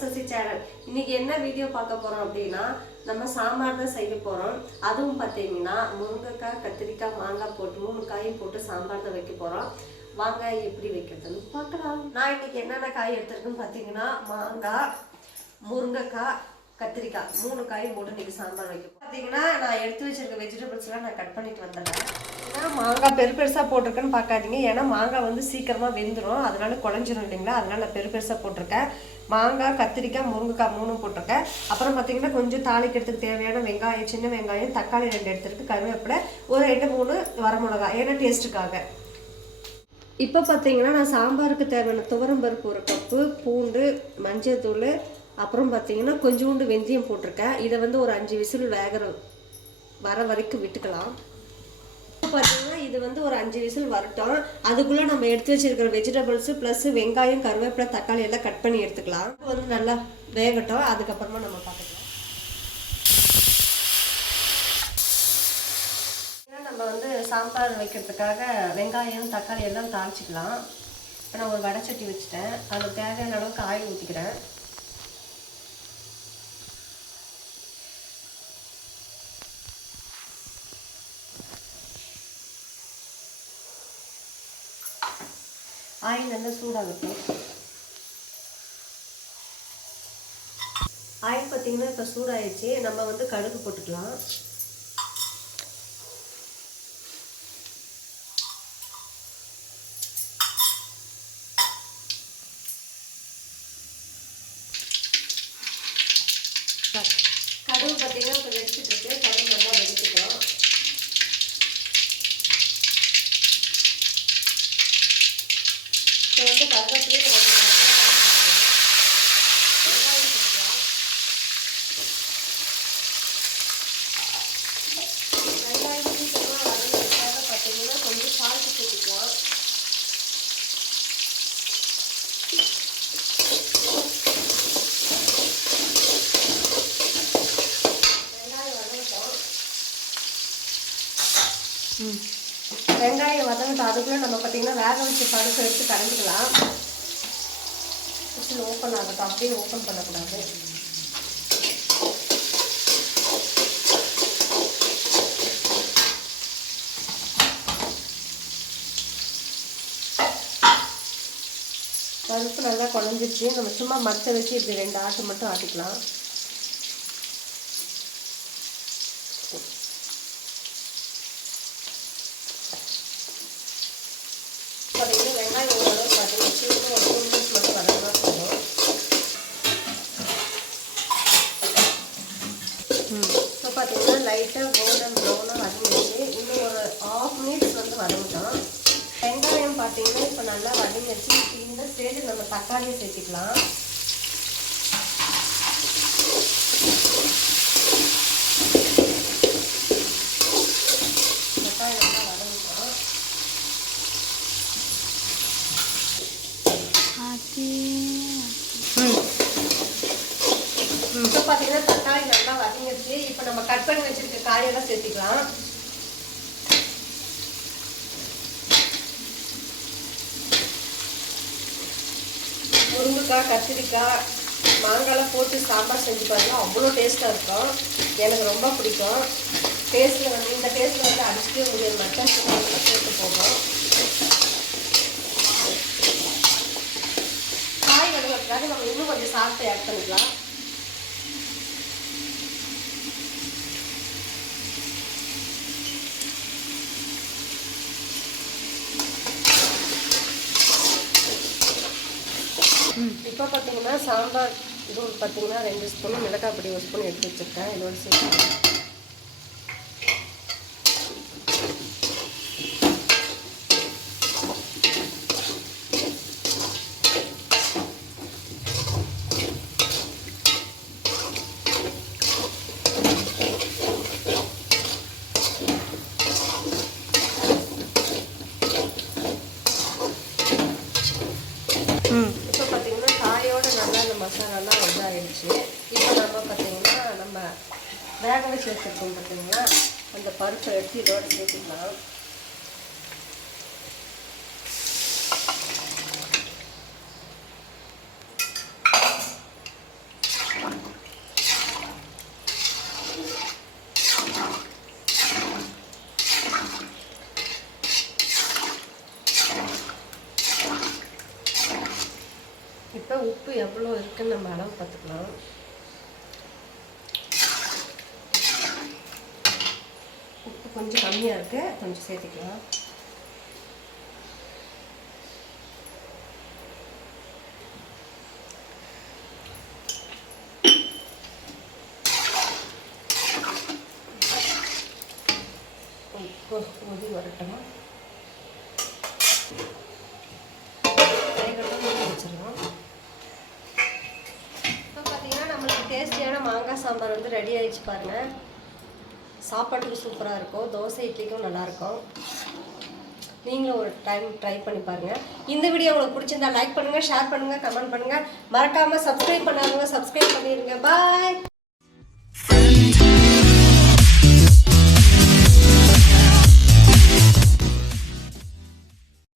Sasi channel இன்னைக்கு என்ன video பார்க்க போறோம் அப்படின்னா நம்ம சாம்பார் தான் செய்ய போறோம். அதுவும் பார்த்தீங்கன்னா முருங்கைக்காய் கத்திரிக்காய் மாங்காய் போட்டு மூணு காயும் போட்டு சாம்பார் தான் வைக்க போறோம். வாங்க எப்படி வைக்கிறதுன்னு பார்க்கலாம். நான் இன்னைக்கு என்னென்ன காய் எடுத்துருக்குன்னு பார்த்தீங்கன்னா மாங்காய் முருங்கைக்காய் கத்திரிக்காய். மூணு காயும் போட்டு இன்னைக்கு சாம்பார் வைக்க பார்த்தீங்கன்னா நான் எடுத்து வச்சிருக்க வெஜிடபிள்ஸ்லாம் நான் கட் பண்ணிட்டு வந்துடுறேன். ஏன்னா மாங்காய் பெரு பெருசாக போட்டிருக்கேன்னு பார்க்காதீங்க. ஏன்னா மாங்காய் வந்து சீக்கிரமாக வெந்துடும் அதனால குழஞ்சிரும் இல்லைங்களா? அதனால நான் பெரு பெருசாக போட்டிருக்கேன். மாங்காய் கத்திரிக்காய் முருங்கைக்காய் மூணும் போட்டிருக்கேன். அப்புறம் பார்த்தீங்கன்னா கொஞ்சம் தாளிக்கிறதுக்கு தேவையான வெங்காயம் சின்ன வெங்காயம் தக்காளி ரெண்டு எடுத்துருக்கு. கருவேப்பிலை ஒரு ரெண்டு மூணு வரமிளகாய். ஏன்னா டேஸ்ட்டுக்காக. இப்போ பார்த்தீங்கன்னா நான் சாம்பாருக்கு தேவையான துவரம்பருப்பு ஒரு கப்பு பூண்டு மஞ்சள் தூள் அப்புறம் பார்த்தீங்கன்னா கொஞ்சோண்டு வெந்தயம் போட்டிருக்கேன். இதை வந்து ஒரு அஞ்சு விசில் வேகிற வர வரைக்கும் விட்டுக்கலாம். பார்த்தீங்கன்னா இது வந்து ஒரு அஞ்சு விசில் வரட்டும். அதுக்குள்ளே நம்ம எடுத்து வச்சிருக்கிற வெஜிடபிள்ஸு ப்ளஸ் வெங்காயம் கருவேப்பிலை தக்காளி எல்லாம் கட் பண்ணி எடுத்துக்கலாம். வந்து நல்லா வேகட்டும். அதுக்கப்புறமா நம்ம பார்த்துக்கலாம். நம்ம வந்து சாம்பார் வைக்கிறதுக்காக வெங்காயம் தக்காளி எல்லாம் தாளிச்சிக்கலாம். இப்போ நான் ஒரு வடை சட்டி வச்சுட்டேன். அதில் தேவையான அளவுக்கு ஆயில் ஊற்றிக்கிறேன் ஆயில் நல்லா சூடாகட்டும். ஆயில் பார்த்தீங்கன்னா இப்போ சூடாயிடுச்சு நம்ம வந்து கடுகு போட்டுக்கலாம். கடுகு பார்த்தீங்கன்னா இப்போ வெடிச்சிட்டு இருக்கு. கடுகு நல்லா வெடிச்சிட்டோம் இப்போ வந்து கருவேப்பிலையும் ரெண்டு வெங்காயம் போட்டுக்கலாம். வெங்காயம் சீக்கிரமாக வதங்கிறதுக்காக பார்த்தீங்கன்னா கொஞ்சம் சால்ட்டு போட்டுக்கலாம் வெங்காயம் வதங்கட்டும் வெங்காயம் வதங்கட்டும். அதுக்குள்ளே நம்ம பார்த்தீங்கன்னா வேக வச்சு பருப்பு எடுத்து கரைஞ்சிக்கலாம். விசில் ஓப்பன் ஆகட்டும். அப்படியே ஓப்பன் பண்ணக்கூடாது. பருப்பு நல்லா குழஞ்சிச்சு நம்ம சும்மா மற்ற வச்சு இப்படி ரெண்டு ஆட்டு மட்டும் ஆட்டிக்கலாம் பார்த்தீங்கன்னா வெங்காயம் ஓரளவு பார்த்தீங்கன்னா சீக்கிரம் ஒரு மூணு நிமிஷம் மட்டும் வதங்கினா போதும் இப்போ பார்த்தீங்கன்னா லைட்டாக கோல்டன் ப்ரௌனாக வதங்கிடுச்சு இன்னும் ஒரு ஆஃப் மினிட்ஸ் வந்து வதங்கிட்டோம். வெங்காயம் பார்த்தீங்கன்னா இப்போ நல்லா வதங்கிடுச்சு இந்த ஸ்டேஜில் நம்ம தக்காளியை சேர்த்துக்கலாம் தக்காளி நல்லா வதங்கிட்டோம் இப்போ பார்த்தீங்கன்னா தக்காளி நல்லா வதங்கிடுச்சு இப்போ நம்ம கட் பண்ணி வச்சிருக்க காயெல்லாம் சேர்த்துக்கலாம். முருங்கைக்காய் கத்திரிக்காய் மாங்காய்லாம் போட்டு சாம்பார் செஞ்சு பார்த்தா அவ்வளோ டேஸ்ட்டாக இருக்கும். எனக்கு ரொம்ப பிடிக்கும். டேஸ்ட்டில் வந்து இந்த டேஸ்ட்டில் வந்து அடிச்சுக்கவே முடியாது மட்டன் சேர்த்து போட்டு போகும் காய் வதங்கிறதுக்காக நம்ம இன்னும் கொஞ்சம் சால்ட்டை ஆட் பண்ணிக்கலாம். இப்போ பார்த்தீங்கன்னா சாம்பார் தூள் பார்த்தீங்கன்னா ரெண்டு ஸ்பூன் மிளகாய் பொடி ஒரு ஸ்பூன் எடுத்து வச்சுருக்கேன். இதோட சேர்த்து இப்போ அளவு பார்த்திங்கன்னா நம்ம வேக வச்சு வச்சுருக்கோம் பார்த்திங்கன்னா அந்த பருப்பை எடுத்து இதோட சேர்த்துக்கலாம். இப்போ உப்பு எவ்வளோ இருக்குன்னு நம்ம அளவு பார்த்துக்கலாம். கொஞ்சம் கம்மியாக இருக்குது கொஞ்சம் சேர்த்துக்கலாம். உப்பு ஊதி வரட்டும்? வேகட்டும் மூடி வச்சிடலாம் இப்போ பார்த்தீங்கன்னா நம்மளுக்கு டேஸ்டியான மாங்காய் சாம்பார் வந்து ரெடி ஆயிடுச்சு பாருங்க. சாப்பாட்டுக்கு சூப்பராக இருக்கும். தோசை இட்லிக்கும் நல்லாயிருக்கும் நீங்களும் ஒரு டைம் ட்ரை பண்ணி பாருங்க. இந்த வீடியோ உங்களுக்கு பிடிச்சிருந்தா லைக் பண்ணுங்க ஷேர் பண்ணுங்க கமெண்ட் பண்ணுங்க. மறக்காம சப்ஸ்கிரைப் பண்ணாதவங்க சப்ஸ்கிரைப் பண்ணிடுங்க பாய்